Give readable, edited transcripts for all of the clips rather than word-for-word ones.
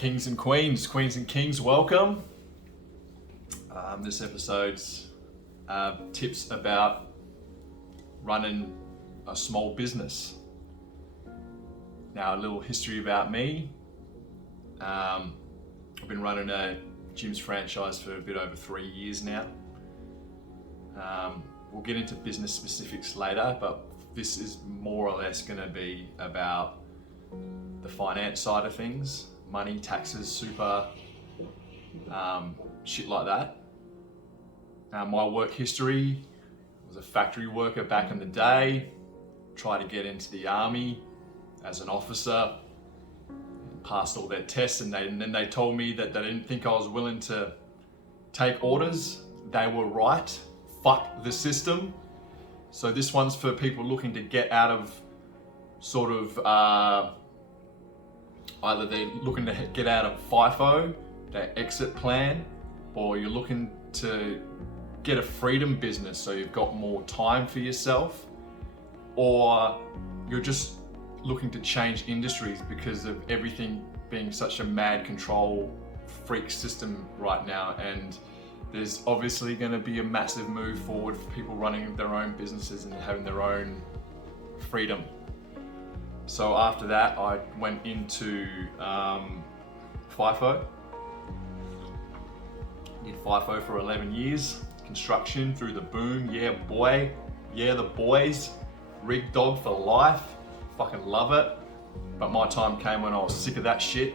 Kings and Queens and Kings, welcome. This episode's tips about running a small business. Now, a little history about me. I've been running a gyms franchise for a bit over 3 years now. We'll get into business specifics later, but this is more or less going to be about the finance side of things, money, taxes, super, shit like that. My work history, was a factory worker back in the day, tried to get into the army as an officer, passed all their tests, and then they told me that they didn't think I was willing to take orders. They were right. Fuck the system. So this one's for people looking to get out of sort of either they're looking to get out of FIFO, their exit plan, or you're looking to get a freedom business so you've got more time for yourself, or you're just looking to change industries because of everything being such a mad control freak system right now. And there's obviously going to be a massive move forward for people running their own businesses and having their own freedom. So after that, I went into FIFO. Did FIFO for 11 years. Construction through the boom. Yeah, boy. Yeah, the boys. Rig dog for life. Fucking love it. But my time came when I was sick of that shit.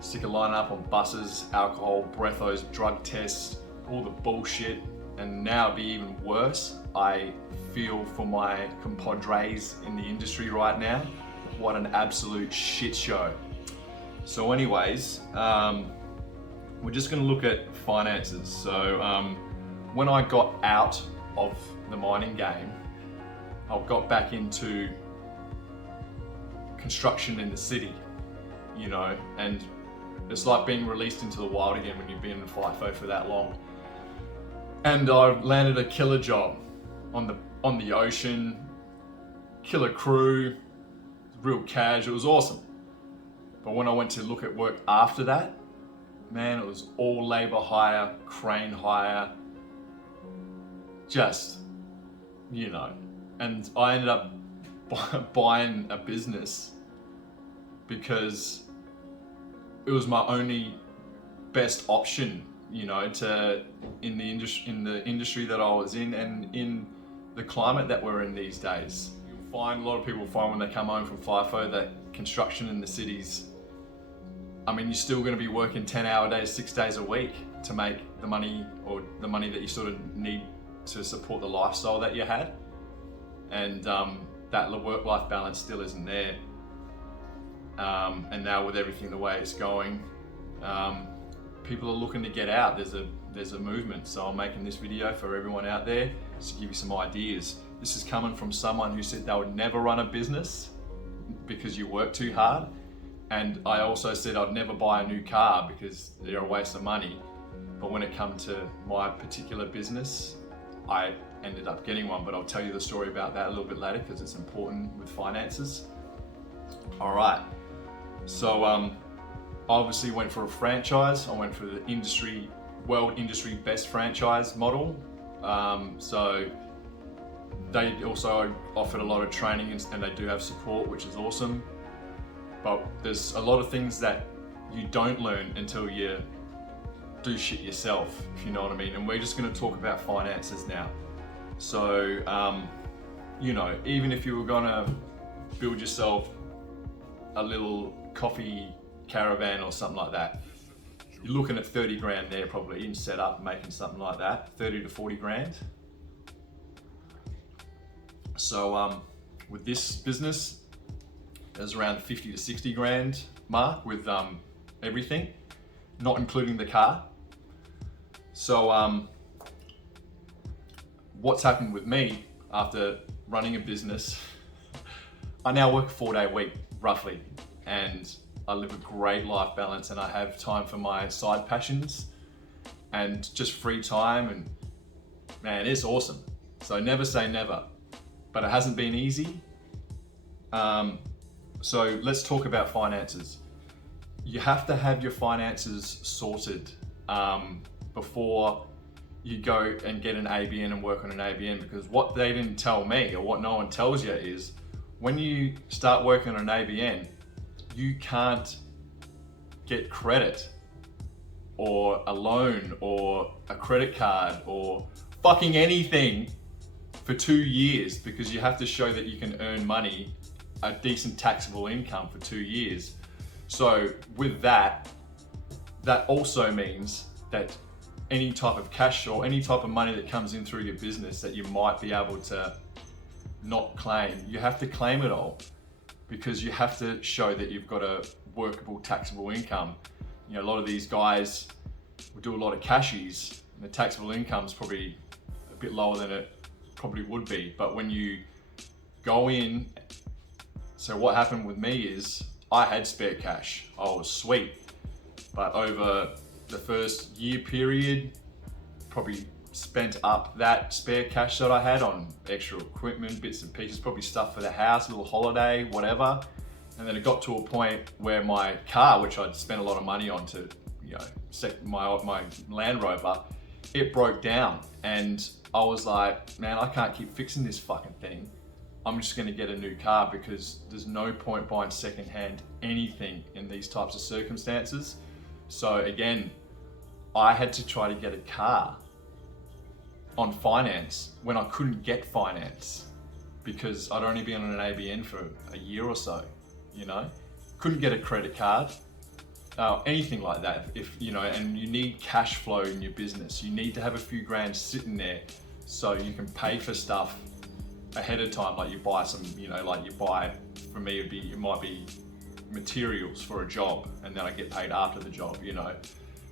Sick of lining up on buses, alcohol, breathos, drug tests, all the bullshit. And now it'd be even worse. I feel for my compadres in the industry right now. What an absolute shit show. So anyways, we're just gonna look at finances. So when I got out of the mining game, I got back into construction in the city, you know, and it's like being released into the wild again when you've been in FIFO for that long. And I landed a killer job on the ocean, killer crew, real cash, it was awesome. But when I went to look at work after that, man, it was all labor hire, crane hire, just, you know. And I ended up buying a business because it was my only best option, you know, in the industry that I was in and in the climate that we're in these days. You'll find a lot of people find when they come home from FIFO that construction in the cities, I mean, you're still going to be working 10-hour days, 6 days a week to make the money, or the money that you sort of need to support the lifestyle that you had. And that work-life balance still isn't there. And now with everything the way it's going, people are looking to get out. There's a movement. So I'm making this video for everyone out there to give you some ideas. This is coming from someone who said they would never run a business because you work too hard. And I also said I'd never buy a new car because they're a waste of money. But when it comes to my particular business, I ended up getting one, but I'll tell you the story about that a little bit later because it's important with finances. All right, so I obviously went for a franchise. I went for the world industry best franchise model. So they also offered a lot of training and they do have support, which is awesome. But there's a lot of things that you don't learn until you do shit yourself, if you know what I mean. And we're just going to talk about finances now. So, you know, even if you were going to build yourself a little coffee caravan or something like that, you're looking at 30 grand there probably in setup, making something like that, 30 to 40 grand. So with this business, there's around the 50 to 60 grand mark with everything, not including the car. So what's happened with me after running a business, I now work a 4-day week roughly, and I live a great life balance, and I have time for my side passions and just free time, and man, it's awesome. So never say never, but it hasn't been easy. So let's talk about finances. you have to have your finances sorted before you go and get an ABN and work on an ABN, because what they didn't tell me, or what no one tells you, is when you start working on an ABN, you can't get credit or a loan or a credit card or fucking anything for 2 years, because you have to show that you can earn money, a decent taxable income for 2 years. So with that also means that any type of cash or any type of money that comes in through your business that you might be able to not claim, you have to claim it all, because you have to show that you've got a workable taxable income. You know, a lot of these guys will do a lot of cashies, and the taxable income's probably a bit lower than it probably would be. But when you go in, so what happened with me is I had spare cash. I was sweet, but over the first year period, probably spent up that spare cash that I had on extra equipment, bits and pieces, probably stuff for the house, a little holiday, whatever. And then it got to a point where my car, which I'd spent a lot of money on to, you know, my Land Rover, it broke down. And I was like, man, I can't keep fixing this fucking thing. I'm just gonna get a new car, because there's no point buying secondhand anything in these types of circumstances. So again, I had to try to get a car on finance when I couldn't get finance, because I'd only been on an ABN for a year or so, you know? Couldn't get a credit card, anything like that. If you know, and you need cash flow in your business, you need to have a few grand sitting there so you can pay for stuff ahead of time. Like you buy some, you know, like you buy, for me it might be materials for a job, and then I get paid after the job, you know,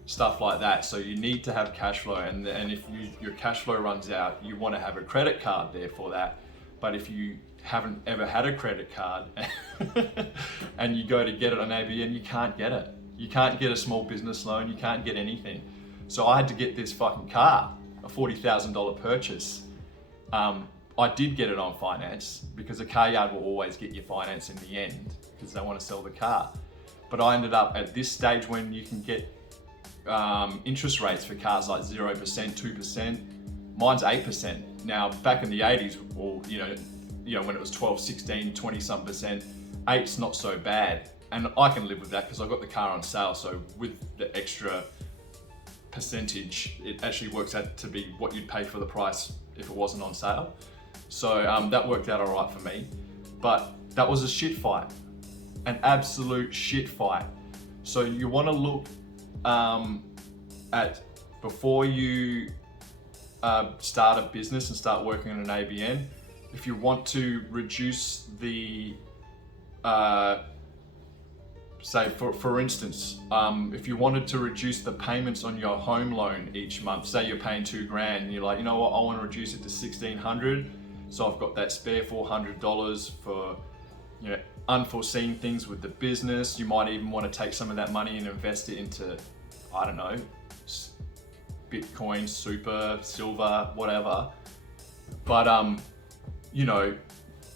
stuff like that. So you need to have cash flow, and if your cash flow runs out, you want to have a credit card there for that. But if you haven't ever had a credit card and you go to get it on ABN, you can't get it. You can't get a small business loan, you can't get anything. So I had to get this fucking car, a $40,000 purchase. I did get it on finance, because a car yard will always get you finance in the end, because they want to sell the car. But I ended up at this stage when you can get interest rates for cars like 0%, 2%. Mine's 8%. Now, back in the 80s, or you know, when it was 12, 16, 20 some percent, 8's not so bad. And I can live with that because I got the car on sale. So with the extra percentage, it actually works out to be what you'd pay for the price if it wasn't on sale. So that worked out all right for me. But that was a shit fight, an absolute shit fight. So you want to look at, before you start a business and start working on an ABN, if you want to reduce the say for instance, if you wanted to reduce the payments on your home loan each month, say you're paying $2,000 and you're like, you know what, I want to reduce it to $1,600, so I've got that spare $400 for, you know, unforeseen things with the business. You might even want to take some of that money and invest it into, I don't know, Bitcoin, super, silver, whatever. But you know,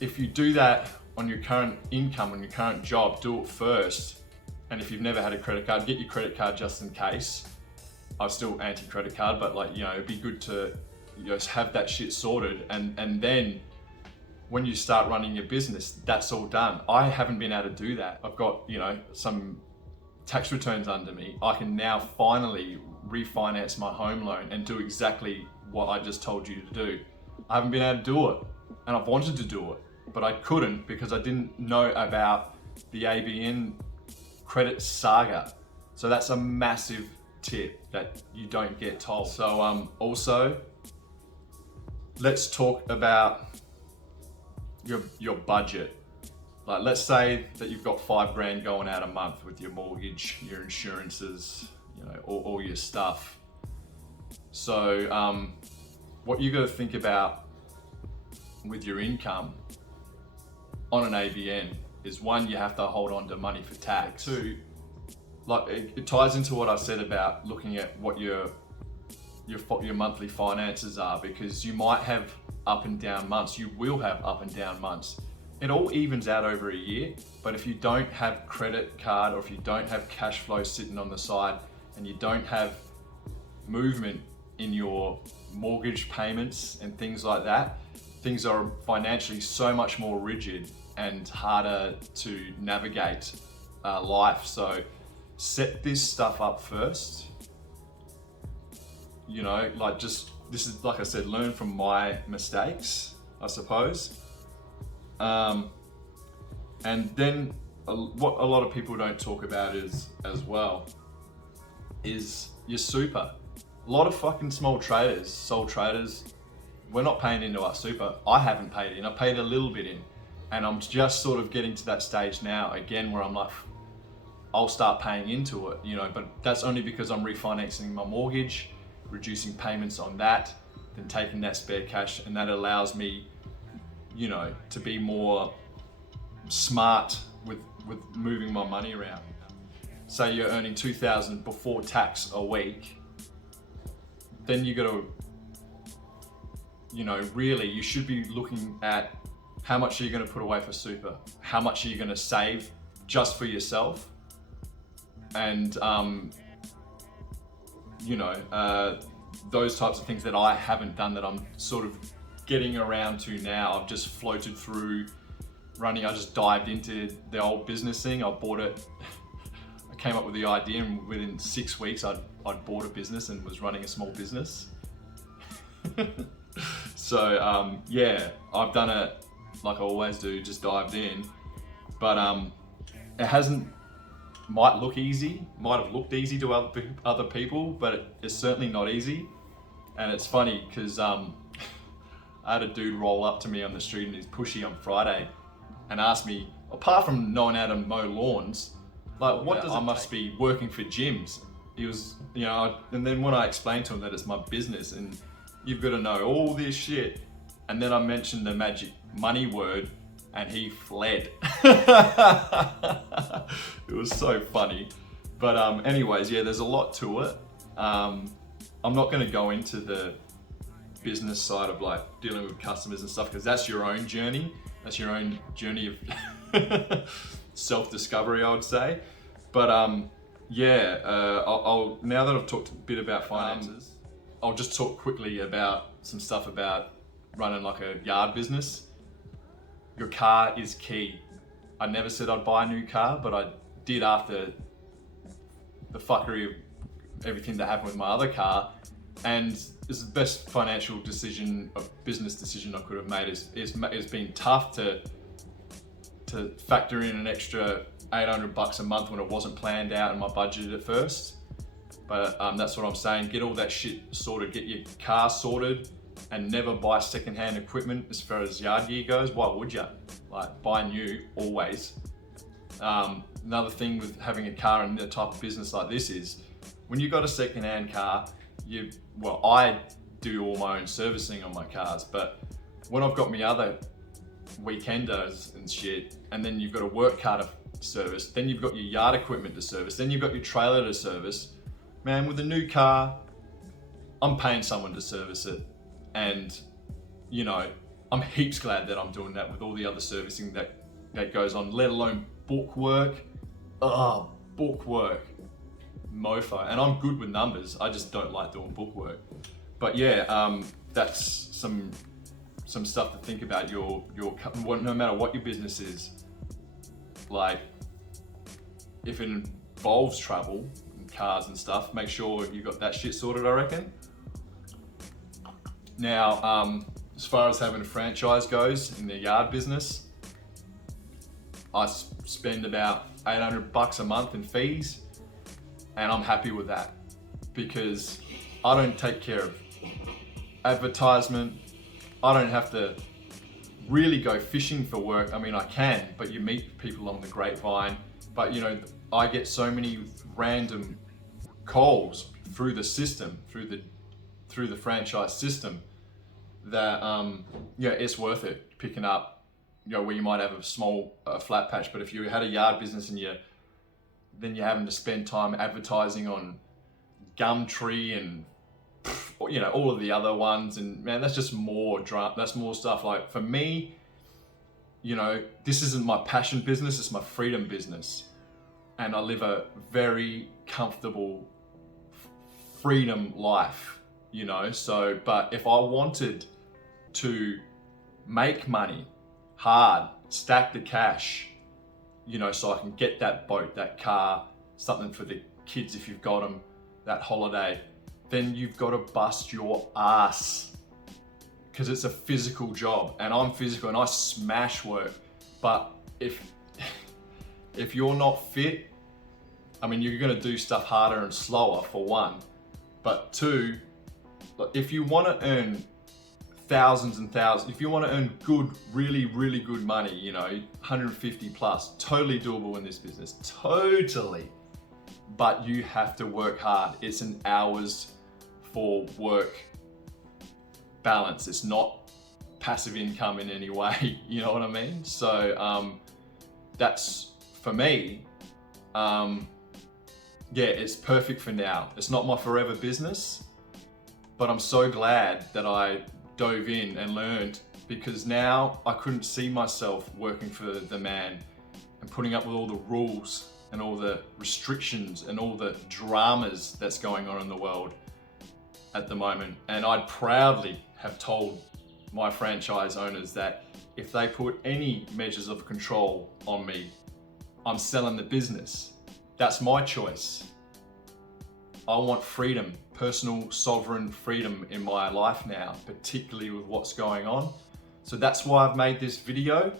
if you do that on your current income, on your current job, do it first. And if you've never had a credit card, get your credit card just in case. I'm still anti-credit card, but like, you know, it'd be good to, you know, have that shit sorted. And then when you start running your business, that's all done. I haven't been able to do that. I've got, you know, some tax returns under me. I can now finally refinance my home loan and do exactly what I just told you to do. I haven't been able to do it, and I've wanted to do it, but I couldn't because I didn't know about the ABN credit saga. So that's a massive tip that you don't get told. So also, let's talk about your budget. Like, let's say that you've got $5,000 going out a month with your mortgage, your insurances, you know, all your stuff. So what you got to think about with your income on an ABN is, one, you have to hold on to money for tax. Two, like it ties into what I said about looking at what your monthly finances are, because you might have up and down months. You will have up and down months. it all evens out over a year. But if you don't have credit card, or if you don't have cash flow sitting on the side, and you don't have movement in your mortgage payments and things like that, things are financially so much more rigid and harder to navigate life. So set this stuff up first. You know, like, just, this is, like I said, learn from my mistakes, I suppose. And then what a lot of people don't talk about is, as well, is your super. A lot of fucking sole traders, we're not paying into our super. I haven't paid in, I paid a little bit in. And I'm just sort of getting to that stage now, again, where I'm like, I'll start paying into it, you know, but that's only because I'm refinancing my mortgage, reducing payments on that, then taking that spare cash, and that allows me, you know, to be more smart with moving my money around. Say you're earning 2,000 before tax a week, then you got to, you know, really, you should be looking at how much are you going to put away for super, how much are you going to save just for yourself, and you know, those types of things that I haven't done, that I'm sort of getting around to now. I've just floated through running. I just dived into the old business thing. I bought it. I came up with the idea, and within 6 weeks I'd bought a business and was running a small business. So yeah, I've done it like I always do, just dived in. But it hasn't, might look easy, might have looked easy to other people, but it's certainly not easy. And it's funny because I had a dude roll up to me on the street, and he's pushy on Friday, and asked me, apart from knowing how to mow lawns, like, what does I must be working for gyms? He was, you know, and then when I explained to him that it's my business and you've got to know all this shit, and then I mentioned the magic money word, and he fled. It was so funny. But anyways, yeah, there's a lot to it. I'm not going to go into the business side of like dealing with customers and stuff, because that's your own journey. That's your own journey of self-discovery, I would say. But yeah, I'll now that I've talked a bit about finances, I'll just talk quickly about some stuff about running like a yard business. Your car is key. I never said I'd buy a new car, but I did after the fuckery of everything that happened with my other car. And it's the best financial decision, a business decision I could have made. It's been tough to factor in an extra $800 a month when it wasn't planned out in my budget at first. But that's what I'm saying. Get all that shit sorted. Get your car sorted, and never buy secondhand equipment as far as yard gear goes. Why would you? Like, buy new always. Another thing with having a car and the type of business like this is, when you've got a secondhand car, I do all my own servicing on my cars, but when I've got my other weekenders and shit, and then you've got a work car to service, then you've got your yard equipment to service, then you've got your trailer to service. Man, with a new car, I'm paying someone to service it. And, you know, I'm heaps glad that I'm doing that with all the other servicing that goes on, let alone book work. Book work. Mofo. And I'm good with numbers. I just don't like doing book work. But yeah, that's some stuff to think about. Your no matter what your business is, like, if it involves travel and cars and stuff, make sure you got that shit sorted, I reckon. Now, as far as having a franchise goes in the yard business, I spend about $800 a month in fees, and I'm happy with that, because I don't take care of advertisement. I don't have to really go fishing for work. I mean, I can, but you meet people on the grapevine. But, you know, I get so many random calls through the system, through the franchise system, that yeah, it's worth it picking up, you know, where you might have a small flat patch. But if you had a yard business and then you're having to spend time advertising on Gumtree and, you know, all of the other ones, and man, that's just more that's more stuff. Like, for me, you know, this isn't my passion business, it's my freedom business. And I live a very comfortable freedom life, you know. So, but if I wanted to make money hard, stack the cash, you know, so I can get that boat, that car, something for the kids if you've got them, that holiday, then you've got to bust your ass, because it's a physical job, and I'm physical and I smash work. But if you're not fit, I mean, you're gonna do stuff harder and slower, for one. But two, if you wanna earn thousands and thousands, if you wanna earn good, really, really good money, you know, 150 plus, totally doable in this business, totally. But you have to work hard. It's an hours for work balance. It's not passive income in any way, you know what I mean? So that's, for me, yeah, it's perfect for now. It's not my forever business, but I'm so glad that I dove in and learned, because now I couldn't see myself working for the man and putting up with all the rules and all the restrictions and all the dramas that's going on in the world at the moment. And I'd proudly have told my franchise owners that if they put any measures of control on me, I'm selling the business. That's my choice. I want freedom, personal sovereign freedom in my life now, particularly with what's going on. So that's why I've made this video.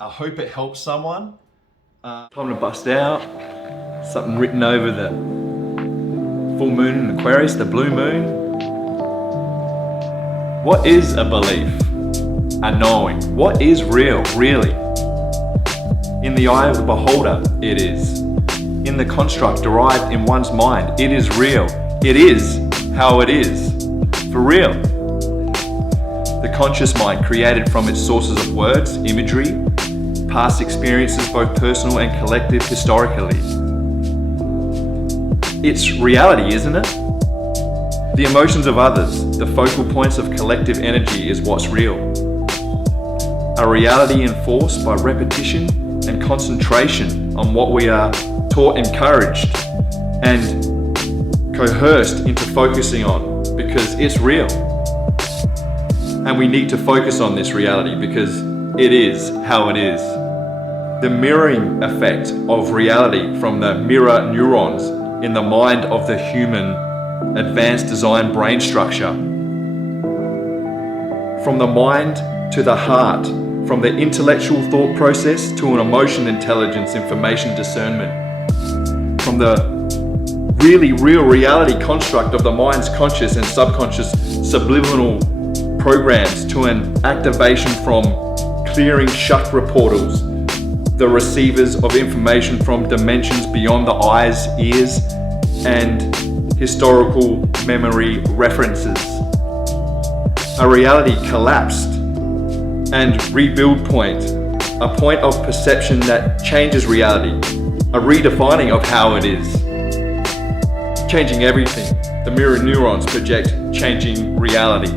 I hope it helps someone. Time to bust out. Something written over the full moon in Aquarius, the blue moon. What is a belief? A knowing. What is real, really? In the eye of the beholder, it is. In the construct derived in one's mind, it is real. It is how it is. For real. The conscious mind, created from its sources of words, imagery, past experiences, both personal and collective, historically. It's reality, isn't it? The emotions of others, the focal points of collective energy, is what's real. A reality enforced by repetition and concentration on what we are taught, encouraged, and coerced into focusing on, because it's real. And we need to focus on this reality because it is how it is. The mirroring effect of reality from the mirror neurons in the mind of the human advanced design brain structure. From the mind to the heart, from the intellectual thought process to an emotion intelligence, information discernment. From the really real reality construct of the mind's conscious and subconscious subliminal programs to an activation from clearing chakra portals, the receivers of information from dimensions beyond the eyes, ears, and historical memory references. A reality collapsed and rebuild point, a point of perception that changes reality, a redefining of how it is. Changing everything. The mirror neurons project changing reality.